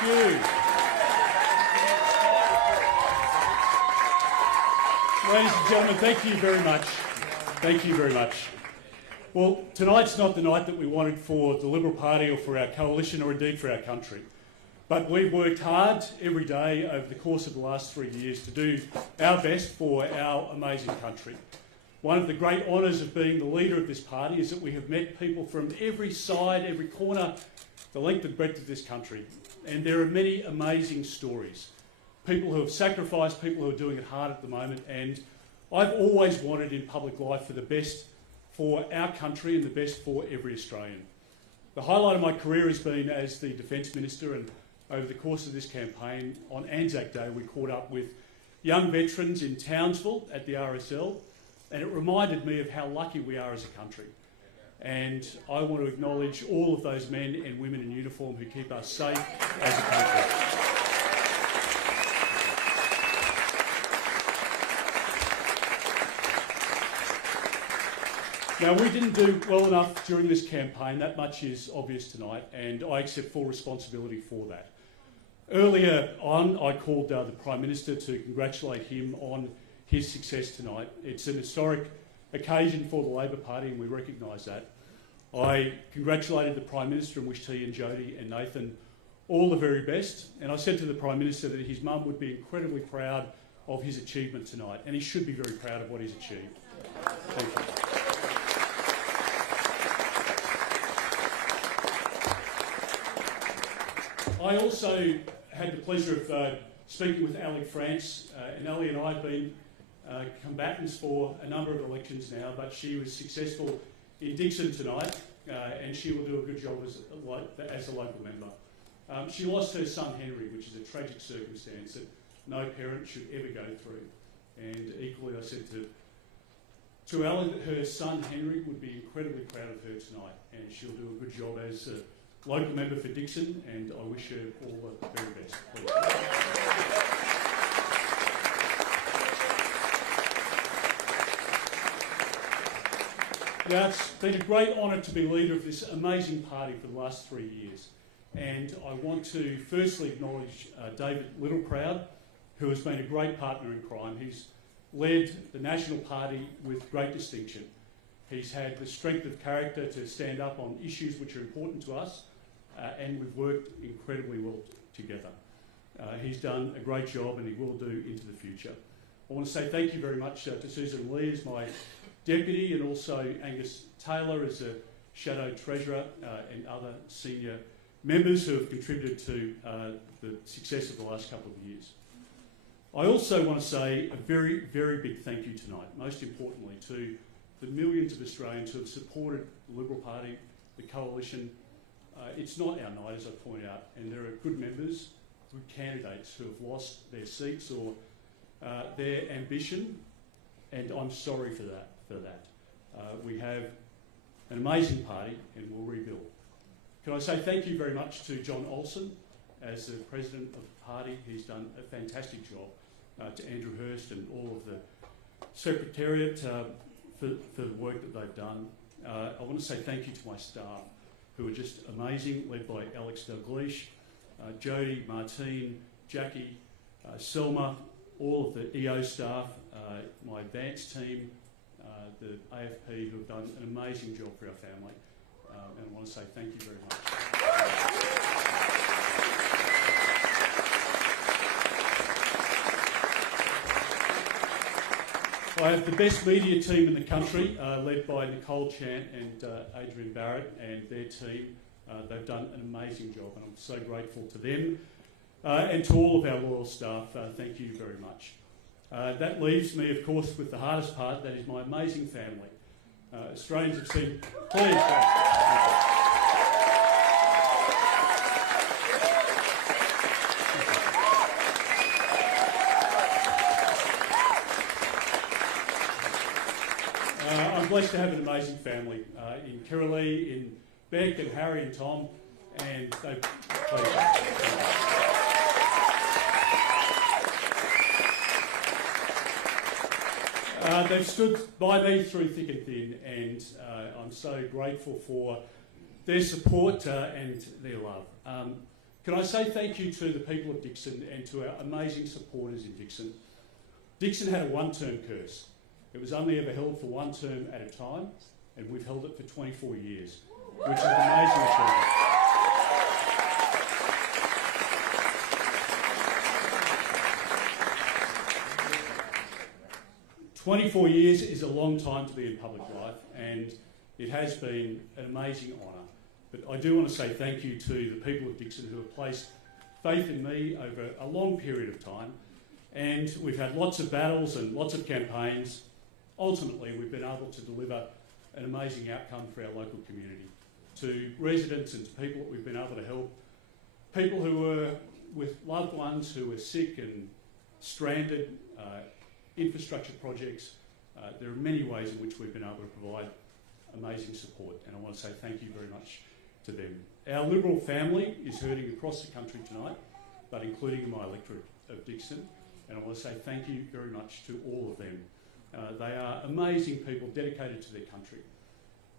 Thank you. Ladies and gentlemen, thank you very much. Thank you very much. Well, tonight's not the night that we wanted for the Liberal Party or for our coalition or indeed for our country. But we've worked hard every day over the course of the last 3 years to do our best for our amazing country. One of the great honours of being the leader of this party is that we have met people from every side, every corner, the length and breadth of this country. And there are many amazing stories. People who have sacrificed, people who are doing it hard at the moment. And I've always wanted in public life for the best for our country and the best for every Australian. The highlight of my career has been as the Defence Minister, and over the course of this campaign, on Anzac Day, we caught up with young veterans in Townsville at the RSL, and it reminded me of how lucky we are as a country. And I want to acknowledge all of those men and women in uniform who keep us safe as a country. Now, we didn't do well enough during this campaign, that much is obvious tonight, and I accept full responsibility for that. Earlier on, I called the Prime Minister to congratulate him on his success tonight. It's an historic occasion for the Labor Party, and we recognise that. I congratulated the Prime Minister and wished he and Jodie and Nathan all the very best, and I said to the Prime Minister that his mum would be incredibly proud of his achievement tonight, and he should be very proud of what he's achieved. Thank you. I also had the pleasure of speaking with Ali France, and Ali and I have been combatants for a number of elections now, but she was successful in Dixon tonight, and she will do a good job as a local member. She lost her son Henry, which is a tragic circumstance that no parent should ever go through. And equally, I said to Ali that her son Henry would be incredibly proud of her tonight, and she'll do a good job as a local member for Dixon, and I wish her all the very best. Now, it's been a great honour to be leader of this amazing party for the last 3 years, and I want to firstly acknowledge David Littleproud, who has been a great partner in crime. He's led the National Party with great distinction. He's had the strength of character to stand up on issues which are important to us, and we've worked incredibly well together. He's done a great job, and he will do into the future. I want to say thank you very much to Susan Lee as my deputy, and also Angus Taylor as a shadow treasurer, and other senior members who have contributed to the success of the last couple of years. I also want to say a very, very big thank you tonight, most importantly, to the millions of Australians who have supported the Liberal Party, the Coalition. It's not our night, as I point out, and there are good members, good candidates who have lost their seats or their ambition, and I'm sorry for that. We have an amazing party, and we'll rebuild. Can I say thank you very much to John Olsen as the president of the party. He's done a fantastic job. To Andrew Hurst and all of the secretariat for the work that they've done. I want to say thank you to my staff, who are just amazing, led by Alex Dalgleish, Jodie, Martine, Jackie, Selma, all of the EO staff, my advance team, the AFP, who have done an amazing job for our family. And I want to say thank you very much. I have the best media team in the country, led by Nicole Chant and Adrian Barrett and their team. They've done an amazing job, and I'm so grateful to them. And to all of our loyal staff, thank you very much. That leaves me, of course, with the hardest part, that is my amazing family. Australians have seen... Please, I'm blessed to have an amazing family in Kirralee, in Beck and Harry and Tom, and they've stood by me through thick and thin, and I'm so grateful for their support and their love. Can I say thank you to the people of Dixon and to our amazing supporters in Dixon. Dixon had a one-term curse. It was only ever held for one term at a time, and we've held it for 24 years, which is an amazing achievement. 24 years is a long time to be in public life, and it has been an amazing honour. But I do want to say thank you to the people of Dixon who have placed faith in me over a long period of time. And we've had lots of battles and lots of campaigns. Ultimately, we've been able to deliver an amazing outcome for our local community. To residents and to people that we've been able to help, people who were with loved ones who were sick and stranded, infrastructure projects. There are many ways in which we've been able to provide amazing support, and I want to say thank you very much to them. Our Liberal family is hurting across the country tonight, but including in my electorate of Dixon, and I want to say thank you very much to all of them. They are amazing people dedicated to their country.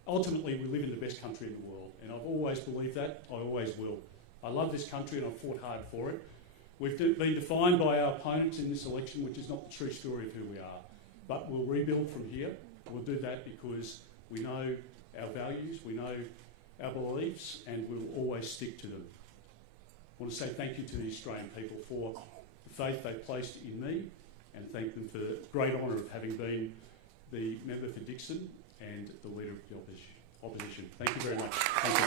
Ultimately, we live in the best country in the world, and I've always believed that. I always will. I love this country and I've fought hard for it. We've been defined by our opponents in this election, which is not the true story of who we are. But we'll rebuild from here. We'll do that because we know our values, we know our beliefs, and we'll always stick to them. I want to say thank you to the Australian people for the faith they placed in me, and thank them for the great honour of having been the member for Dixon and the leader of the opposition. Thank you very much. Thank you.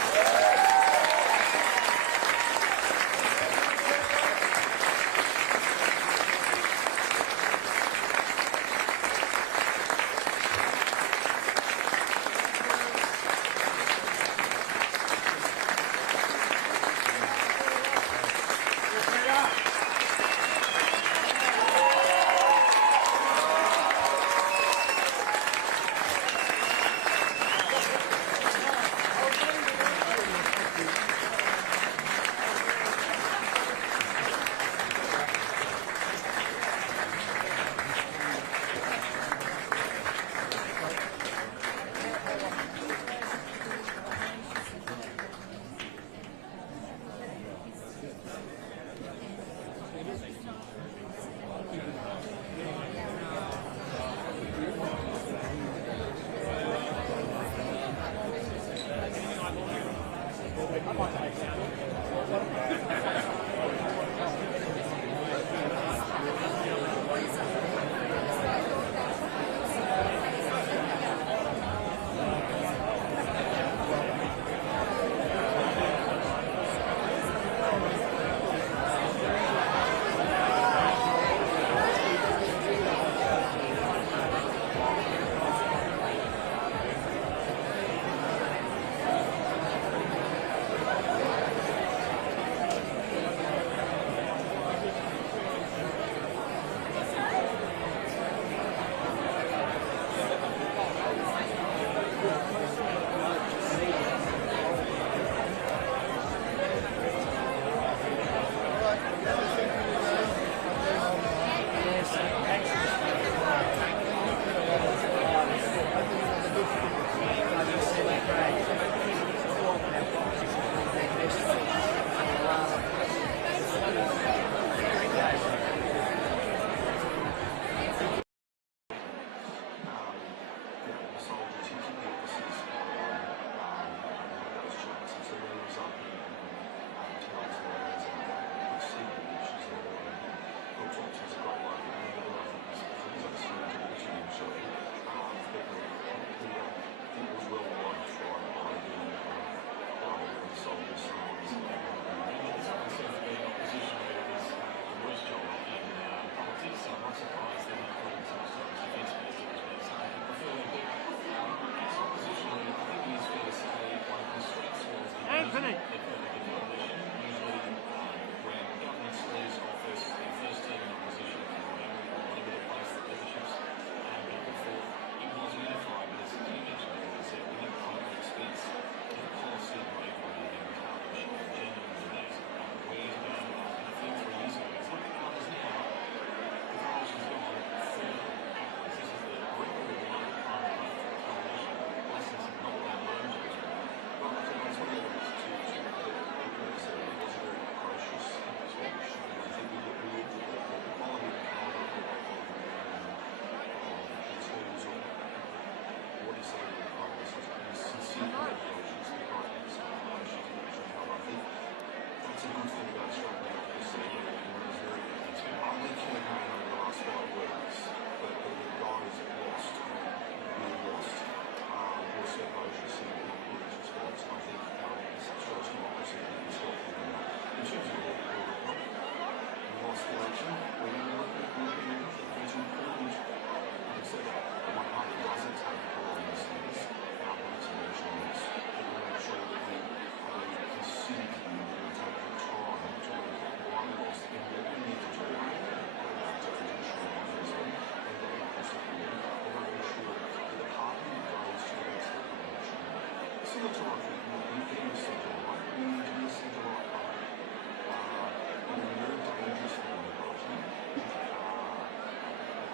similar to like being a centre right, we need to be a centre right player. It would be very dangerous for the party.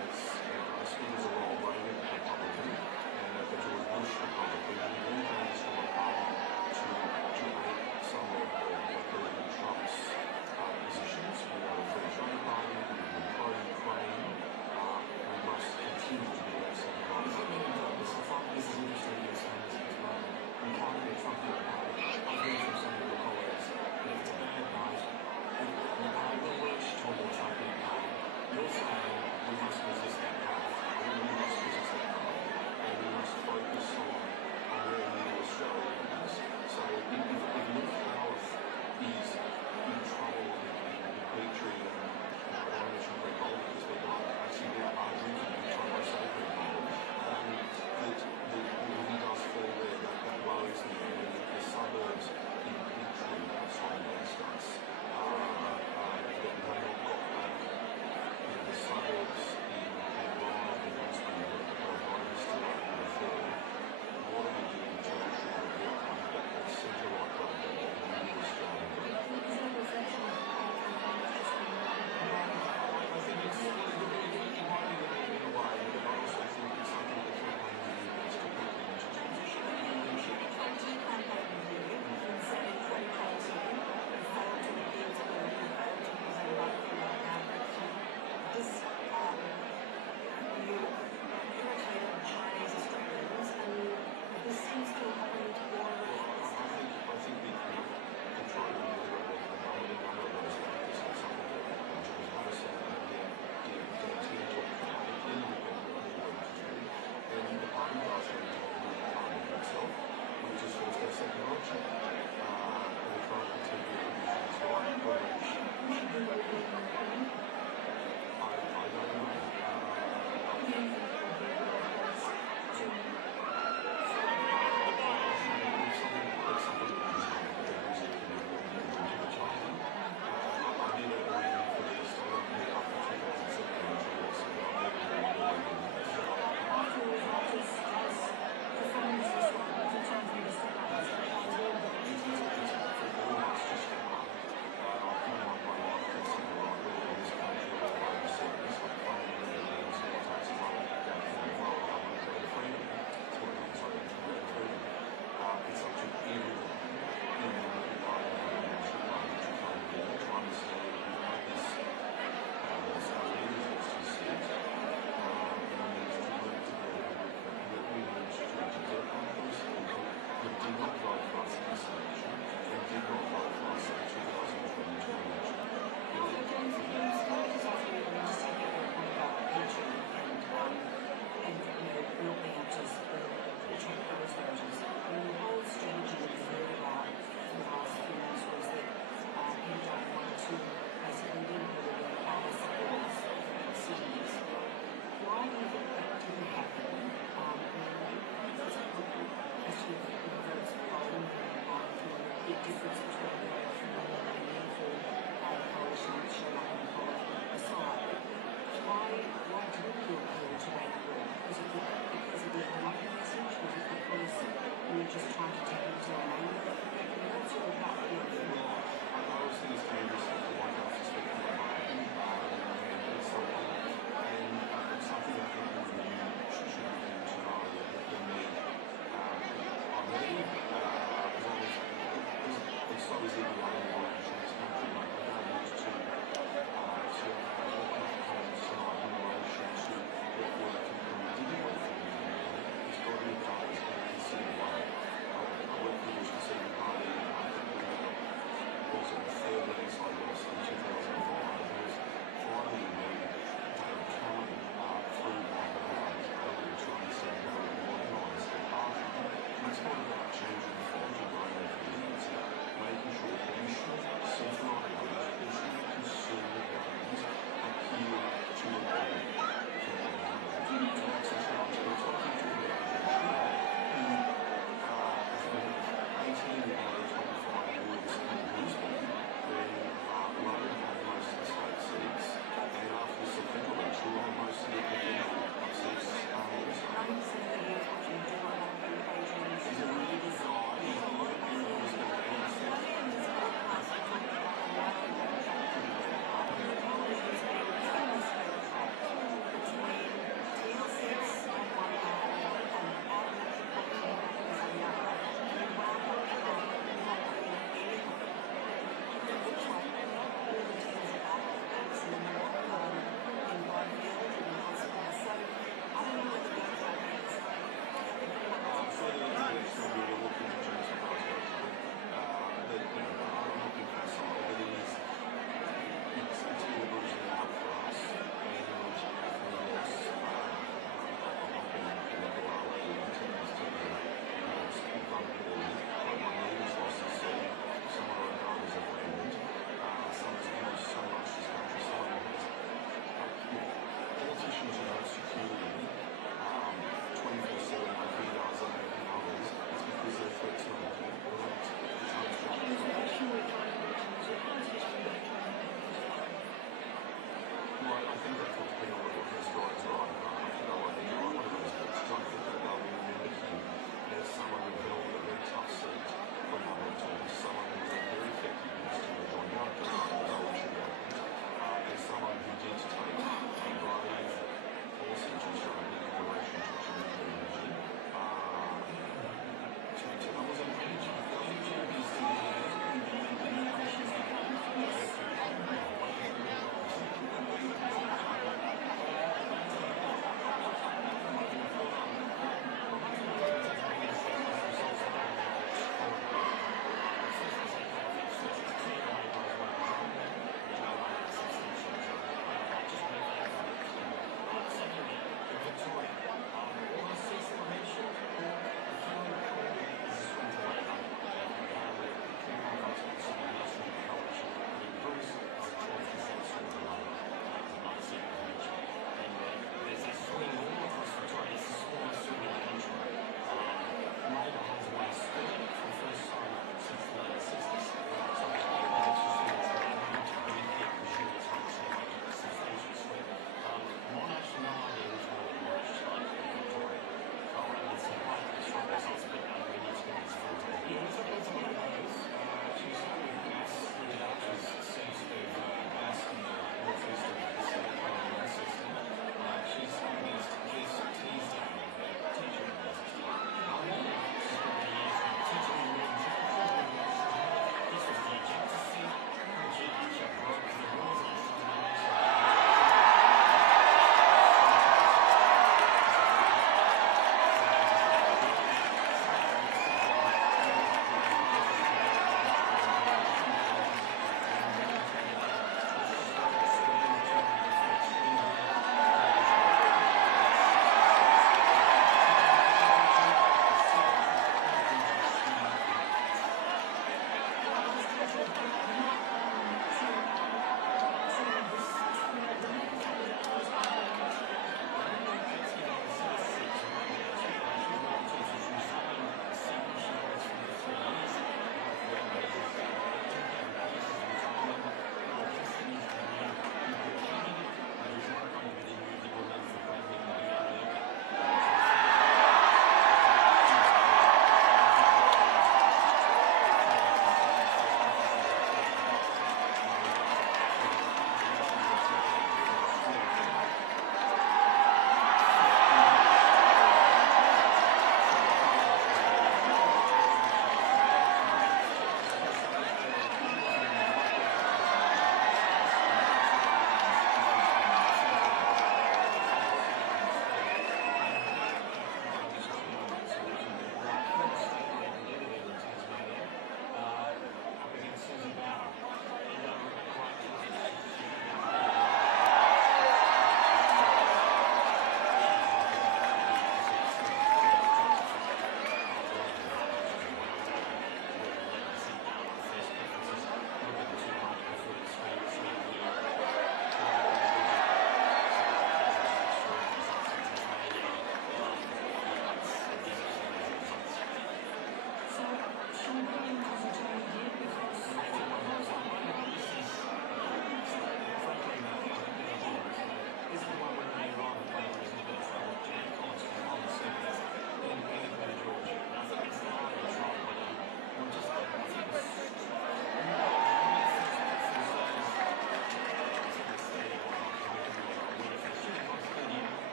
The speakers are all Labour Republican, and the George Bush Republican. It would be very dangerous for the party to aid some of President Trump's positions. We are a free trade party, we are pro-Ukraine. We must continue to be that centre right. This is interesting you're saying this as well. We can't get Trump party. I've heard from some of your colleagues that it's a bad night. We pay the worst to the Trumpian party. You're saying we must resist that path. We must resist that path. And we must focus on where legal Australia is. So if North Health is in trouble in Petrie and Albanese and Greg Gold because they're not actually are drinking and trying to save people, that if he does fall there, that worries me. And the suburbs in Petrie are trying against us. That they have not got back. The suburbs in Ryan and Hospi are right still in the third. What are we doing to ensure that centre right government in Australia? I think it's it might be limited in a way, but I also think it's something that campaign needs to put into transition.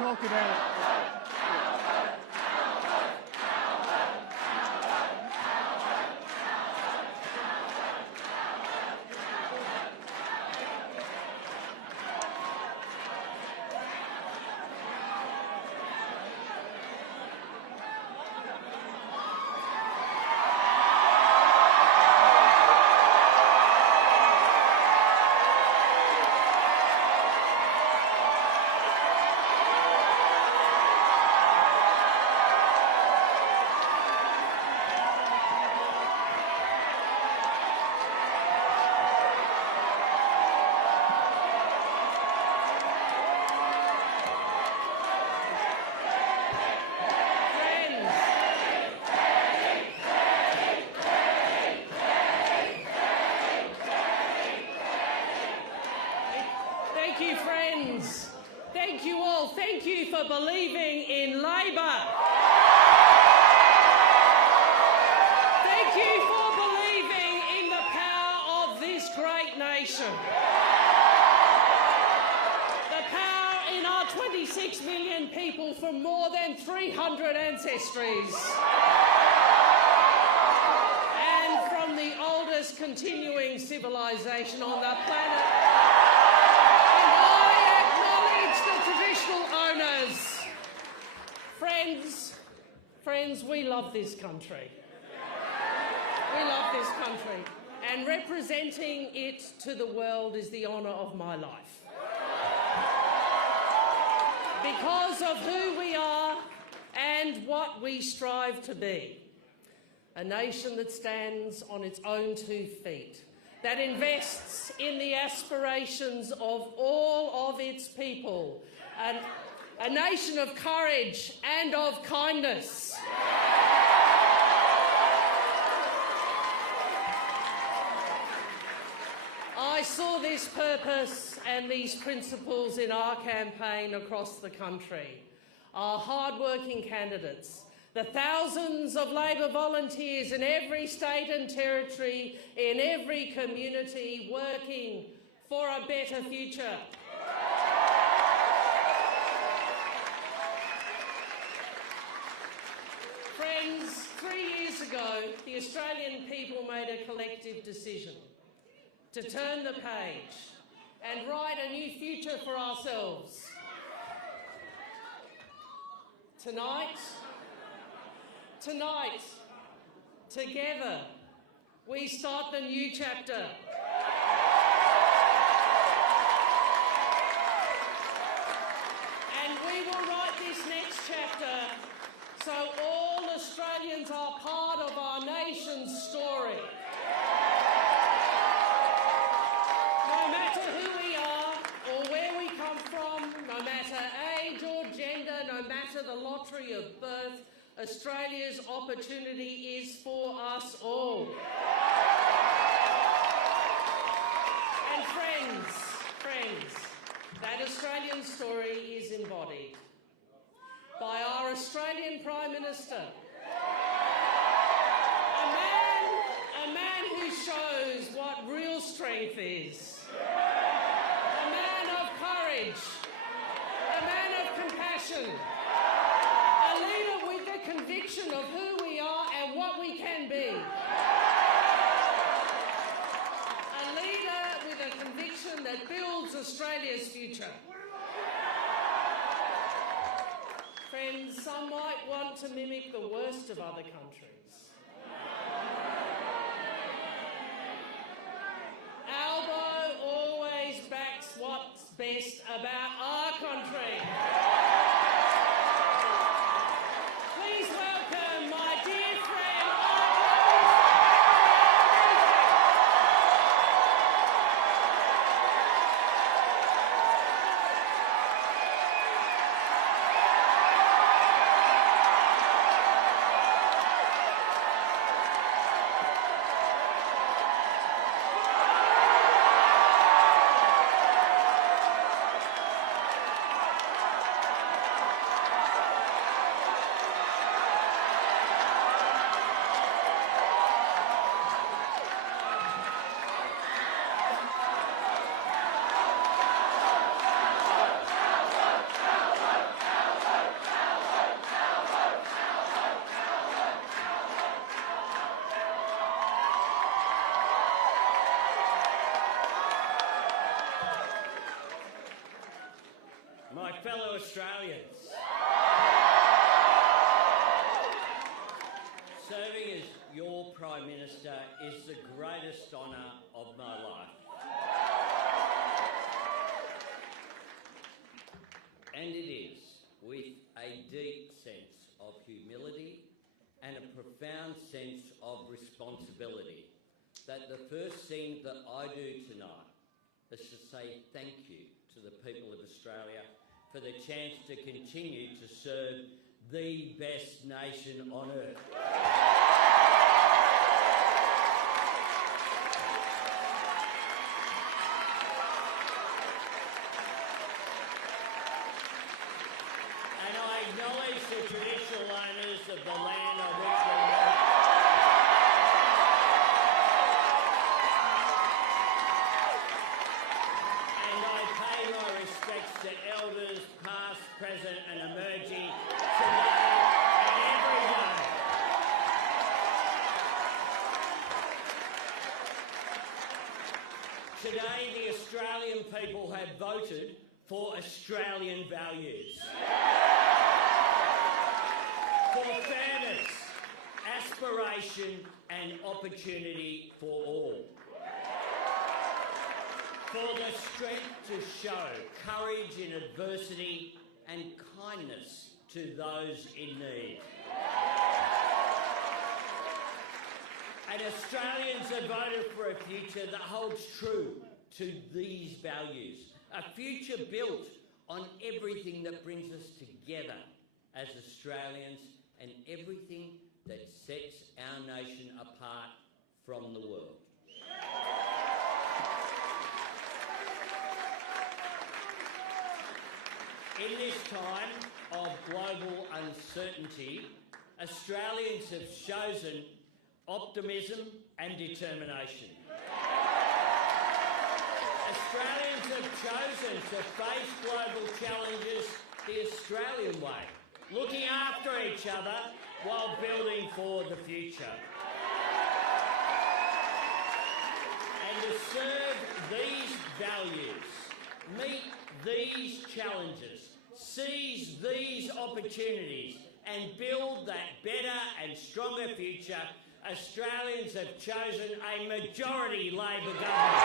talk about it. Thank you, friends. Thank you all. Thank you for believing in Labor. Thank you for believing in the power of this great nation. The power in our 26 million people from more than 300 ancestries. And from the oldest continuing civilization on the planet. The traditional owners. Friends, we love this country. We love this country. And representing it to the world is the honour of my life. Because of who we are and what we strive to be. A nation that stands on its own 2 feet. That invests in the aspirations of all of its people, and a nation of courage and of kindness. I saw this purpose and these principles in our campaign across the country. Our hard-working candidates, the thousands of Labor volunteers in every state and territory, in every community, working for a better future. Friends, 3 years ago, the Australian people made a collective decision to turn the page and write a new future for ourselves. Tonight, together, we start the new chapter. And we will write this next chapter so all Australians are part of our nation's story. No matter who we are or where we come from, no matter age or gender, no matter the lottery of birth, Australia's opportunity is for us all. And friends, that Australian story is embodied by our Australian Prime Minister, a man who shows what real strength is, a man of courage, a man of compassion, a leader with the conviction of who we are and what we can be. A leader with a conviction that builds Australia's future. Friends, some might want to mimic the worst of other countries. Albo always backs what's best about our country. Please welcome my dear friend, fellow Australians. Serving as your Prime Minister is the greatest honour of my life. And it is with a deep sense of humility and a profound sense of responsibility that the first thing that I do tonight is to say thank you to the people of Australia for the chance to continue to serve the best nation on earth. And I acknowledge the traditional owners of the land on which we live. And I pay my respects to elders, past, present and emerging, today and every day. Today, the Australian people have voted for Australian values. For fairness, aspiration and opportunity for all. For the strength to show courage in adversity and kindness to those in need. And Australians have voted for a future that holds true to these values. A future built on everything that brings us together as Australians and everything that sets our nation apart from the world. In this time of global uncertainty, Australians have chosen optimism and determination. Australians have chosen to face global challenges the Australian way, looking after each other while building for the future. And to serve these values, meet these challenges, seize these opportunities and build that better and stronger future, Australians have chosen a majority Labor government.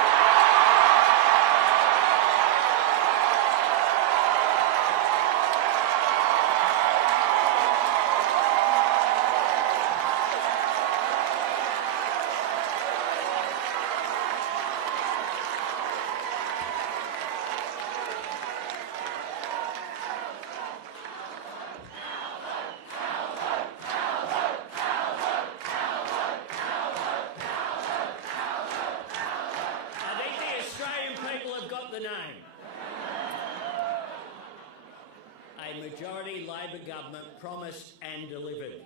Majority Labor government promised and delivered.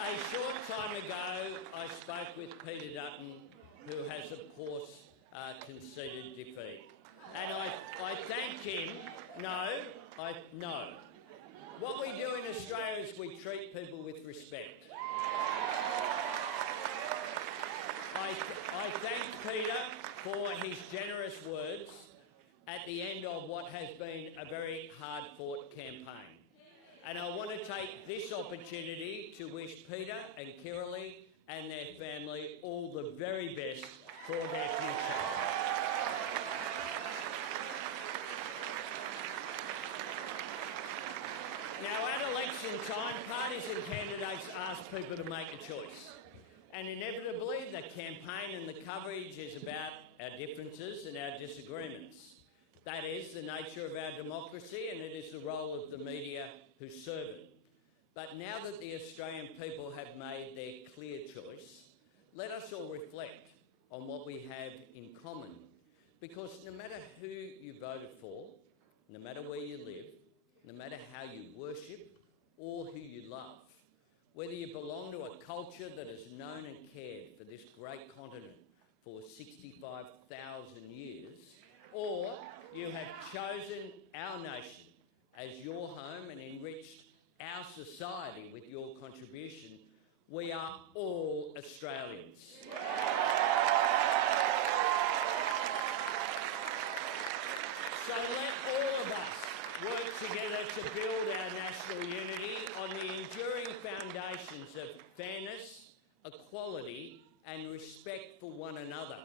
A short time ago, I spoke with Peter Dutton, who has, of course, conceded defeat. And I thanked him. No. What we do in Australia is we treat people with respect. I thank Peter for his generous words at the end of what has been a very hard-fought campaign. And I want to take this opportunity to wish Peter and Kirralie and their family all the very best for their future. Now, at election time, parties and candidates ask people to make a choice. And inevitably, the campaign and the coverage is about our differences and our disagreements. That is the nature of our democracy, and it is the role of the media who serve it. But now that the Australian people have made their clear choice, let us all reflect on what we have in common. Because no matter who you voted for, no matter where you live, no matter how you worship or who you love, whether you belong to a culture that has known and cared for this great continent for 65,000 years, or you have chosen our nation as your home and enriched our society with your contribution, we are all Australians. together to build our national unity on the enduring foundations of fairness, equality and respect for one another.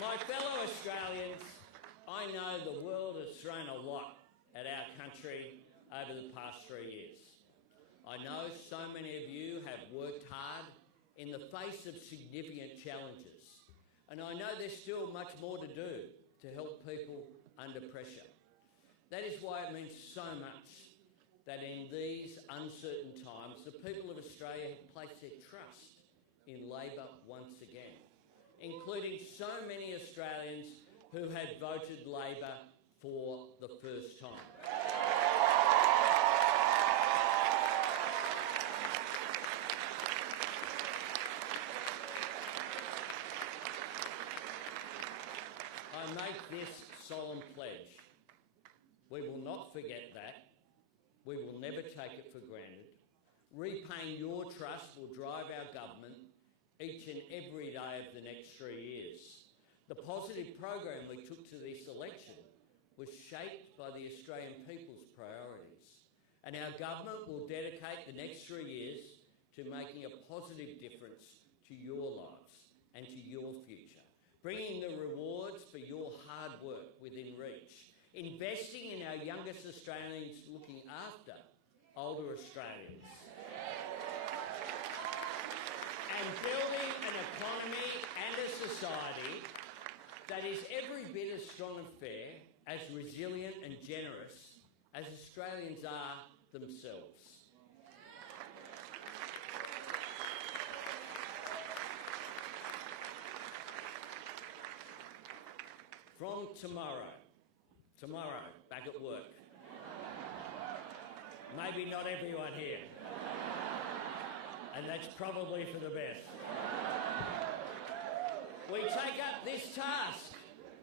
My fellow Australians, I know the world has thrown a lot at our country over the past 3 years. I know so many of you have worked hard in the face of significant challenges, and I know there's still much more to do to help people under pressure. That is why it means so much that in these uncertain times, the people of Australia have placed their trust in Labor once again, including so many Australians who had voted Labor for the first time. I make this solemn pledge. We will not forget that. We will never take it for granted. Repaying your trust will drive our government each and every day of the next 3 years. The positive program we took to this election was shaped by the Australian people's priorities, and our government will dedicate the next 3 years to making a positive difference to your lives and to your future, bringing the rewards for your hard work within reach, investing in our youngest Australians, looking after older Australians, and building an economy and a society that is every bit as strong and fair, as resilient and generous as Australians are themselves. From tomorrow, back at work. Maybe not everyone here. And that's probably for the best. We take up this task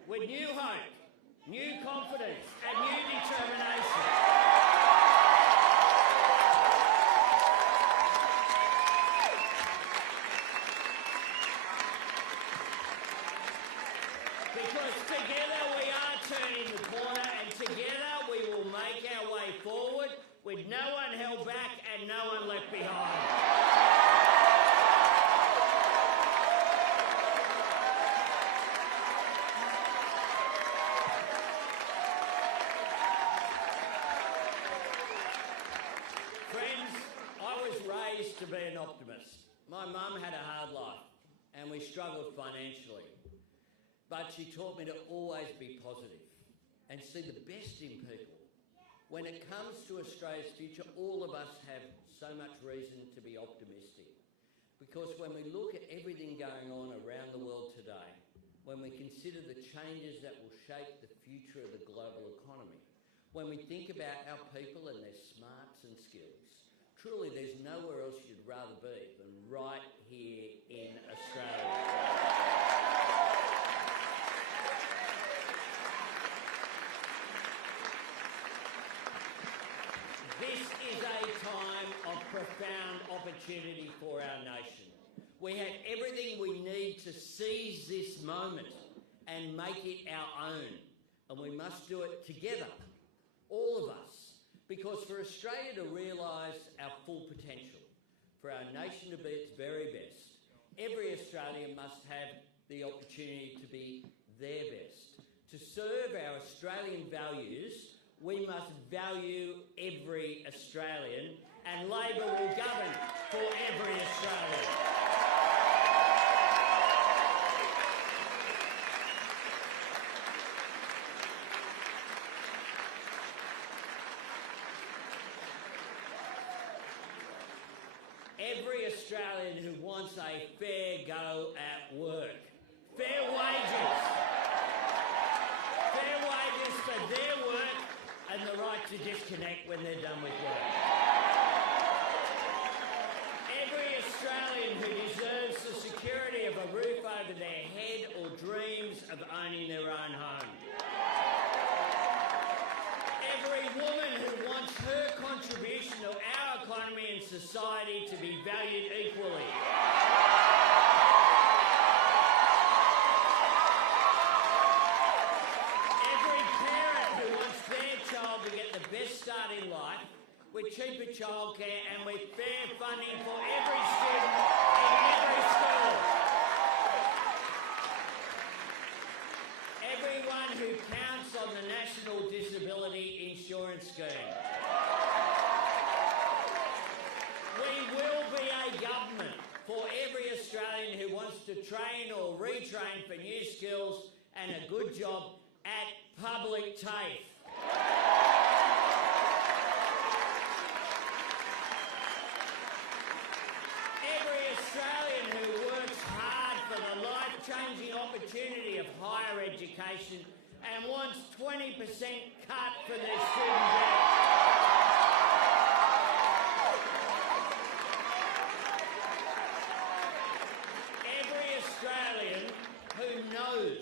with new hope, new confidence and new determination. Because together we are turning the corner, and together we will make our way forward with no one held back and no one left behind. Friends, I was raised to be an optimist. My mum had a hard life and we struggled financially. But she taught me to always be positive and see the best in people. When it comes to Australia's future, all of us have so much reason to be optimistic. Because when we look at everything going on around the world today, when we consider the changes that will shape the future of the global economy, when we think about our people and their smarts and skills, truly there's nowhere else you'd rather be than right here in Australia. This is a time of profound opportunity for our nation. We have everything we need to seize this moment and make it our own. And we must do it together, all of us. Because for Australia to realise our full potential, for our nation to be its very best, every Australian must have the opportunity to be their best. To serve our Australian values, we must value every Australian, and Labor will govern for every Australian. Every Australian who wants a fair go at work. Fair wages for their work, and the right to disconnect when they're done with work. Every Australian who deserves the security of a roof over their head or dreams of owning their own home. Every woman who wants her contribution to our economy and society to be valued equally. with cheaper childcare and with fair funding for every student in every school. Everyone who counts on the National Disability Insurance Scheme. We will be a government for every Australian who wants to train or retrain for new skills and a good job at public TAFE. Every Australian who works hard for the life-changing opportunity of higher education and wants 20% cut for their student debt. Every Australian who knows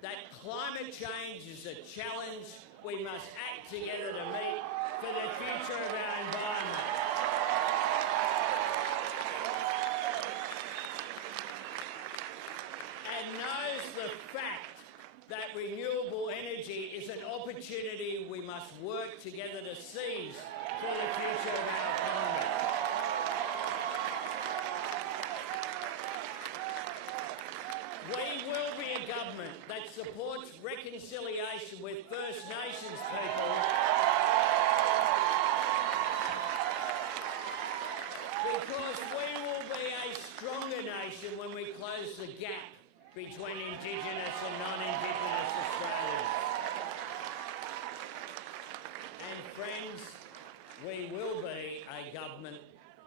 that climate change is a challenge we must act together to meet for the future of our environment. And knows the fact that renewable energy is an opportunity we must work together to seize for the future of our economy. We will be a government that supports reconciliation with First Nations people because we will be a stronger nation when we close the gap between Indigenous and non-Indigenous Australians. And friends, we will be a government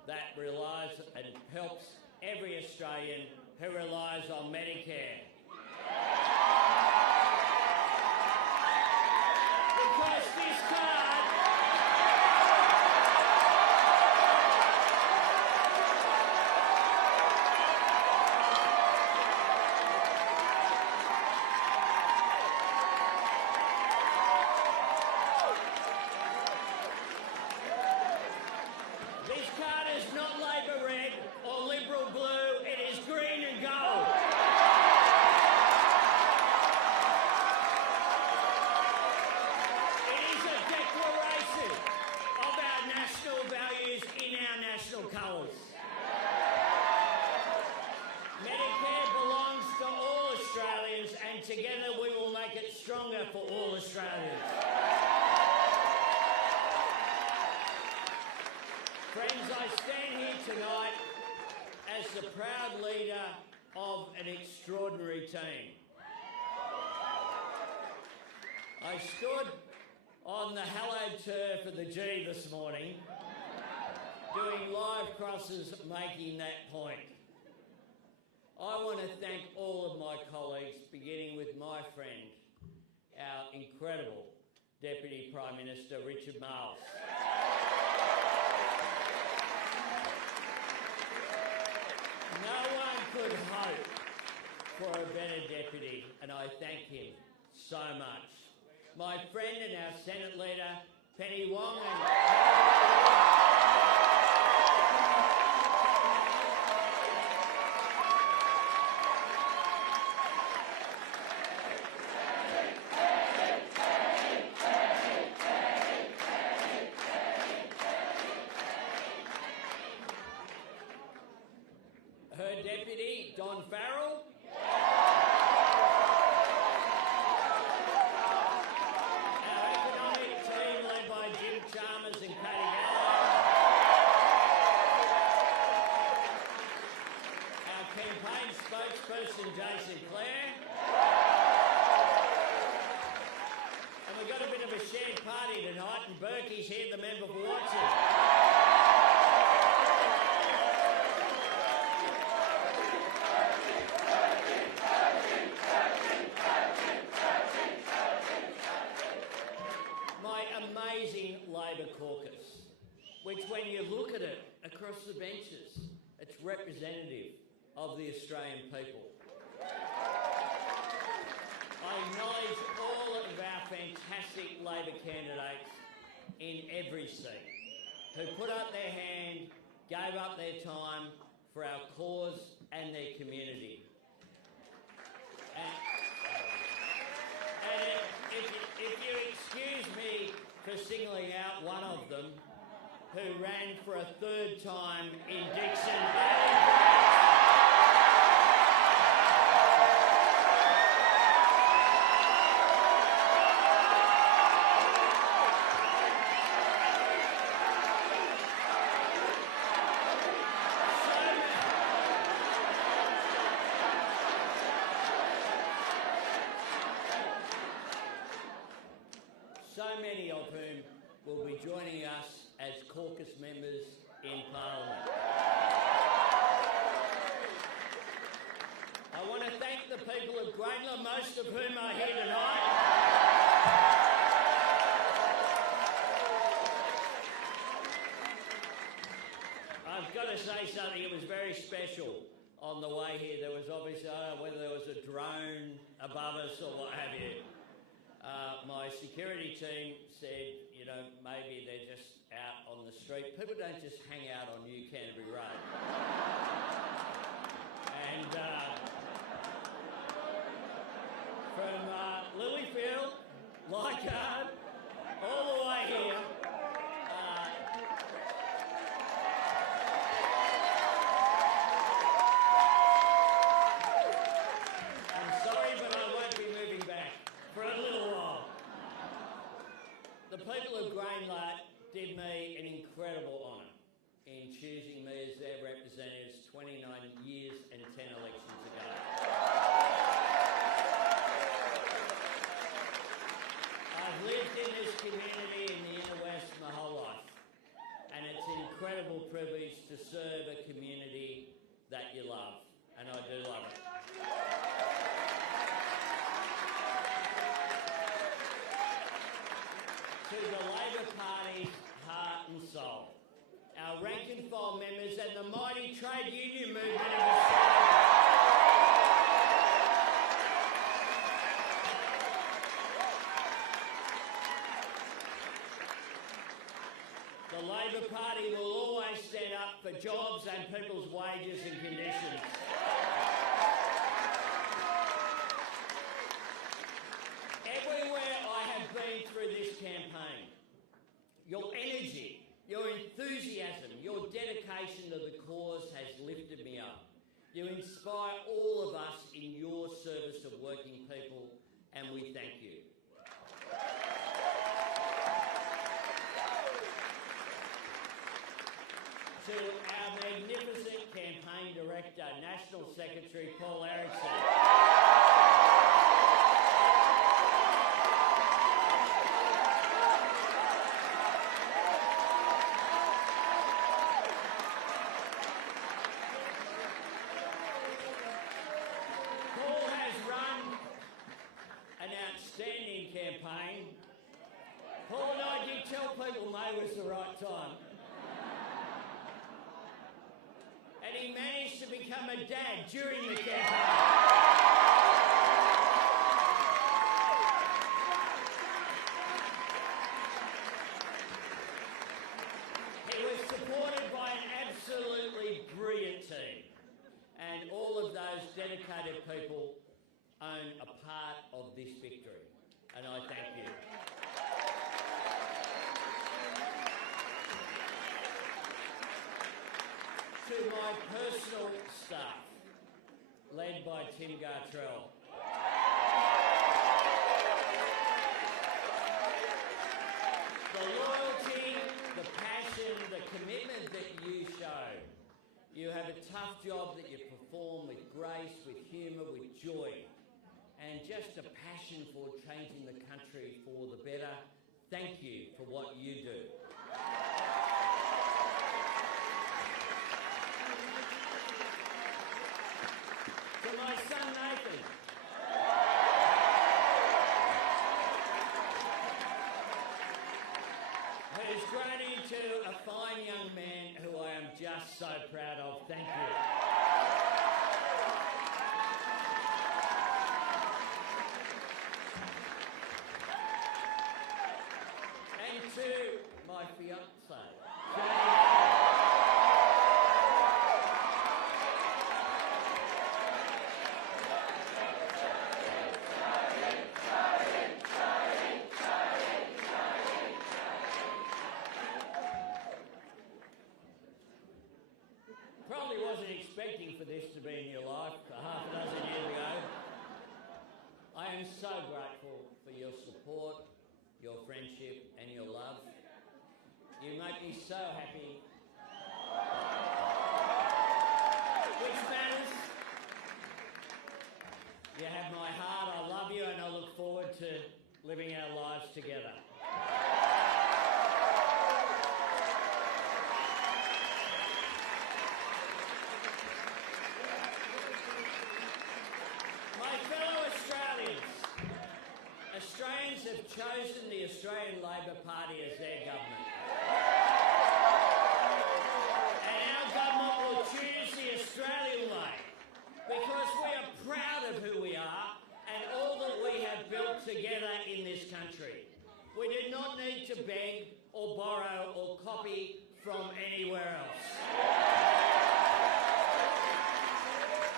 that relies and helps every Australian who relies on Medicare. Because this card is not Labor red or Liberal blue, it is green and gold. It is a declaration of our national values in our national colours. Medicare belongs to all Australians and together we will make it stronger for all Australians. Friends, I stand here tonight as the proud leader of an extraordinary team. I stood on the hallowed turf of the G this morning, doing live crosses making that point. I want to thank all of my colleagues, beginning with my friend, our incredible Deputy Prime Minister, Richard Marles. No one could hope for a better deputy, and I thank him so much. My friend and our Senate leader, Penny Wong, her deputy, Don Farrell. Our economic team led by Jim Chalmers and Katie Gallo. Our campaign spokesperson, Jason Clare. And we've got a bit of a shared party tonight, and Berkey's here, the member for Watson. Amazing Labor caucus, which when you look at it across the benches, it's representative of the Australian people. I acknowledge all of our fantastic Labor candidates in every seat who put up their hand, gave up their time for our cause and their community. And if you excuse me for singling out one of them, who ran for a third time in Dixon. So many of whom will be joining us as caucus members in Parliament. I want to thank the people of Grayndler, most of whom are here tonight. I've got to say something, it was very special on the way here. There was obviously, I don't know whether there was a drone above us or what have you. My security team said, you know, maybe they're just out on the street. People don't just hang out on New Canterbury Road. And from Lilyfield, Leichhardt, all the way here, I'm sorry, but I won't be moving back for a little while. The people of Grayndler did me an incredible honour in choosing me as their representatives 29 years and 10 elections ago. I've lived in this community in the inner west my whole life, and it's an incredible privilege to serve a community that you love, and I do love it. To the Labor Party's heart and soul, our rank and file members and the mighty trade union movement of Australia. The Labor Party will always stand up for jobs and people's wages and conditions. Everywhere I have been through this campaign, your energy, your enthusiasm, your dedication to the cause has lifted me up. You inspire all of us in your service of working people, and we thank you. To our magnificent campaign director, National Secretary Paul Erickson. Outstanding campaign. Paul and I did tell people May was the right time. And he managed to become a dad during the campaign. He was supported by an absolutely brilliant team. And all of those dedicated people own a part of this victory, and I thank you. To my personal staff, led by Tim Gartrell. The loyalty, the passion, the commitment that you show. You have a tough job that you perform with grace, with humour, with joy. And just a passion for changing the country for the better. Thank you for what you do. To my son Nathan. Who's grown into a fine young man who I am just so proud of. Thank you. And to my fiancée, probably wasn't expecting for this to be in your life half a dozen years ago. I am so grateful for your support, your friendship and your love. You make me so happy. Which matters. You have my heart, I love you, and I look forward to living our lives together. My fellow Australians, Australians have chosen the Australian Labor Party as their government. And our government will choose the Australian way because we are proud of who we are and all that we have built together in this country. We do not need to beg or borrow or copy from anywhere else.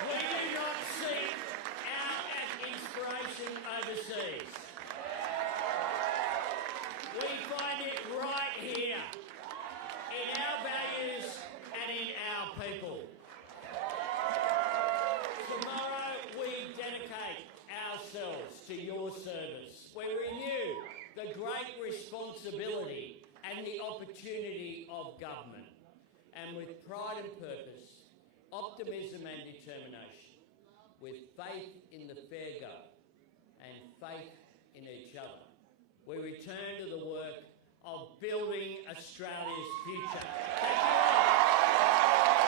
We do not seek our inspiration overseas. We find it right here, in our values and in our people. Tomorrow we dedicate ourselves to your service. We renew the great responsibility and the opportunity of government, and with pride and purpose, optimism and determination, with faith in the fair go and faith in each other, we return to the work of building Australia's future. Thank you all.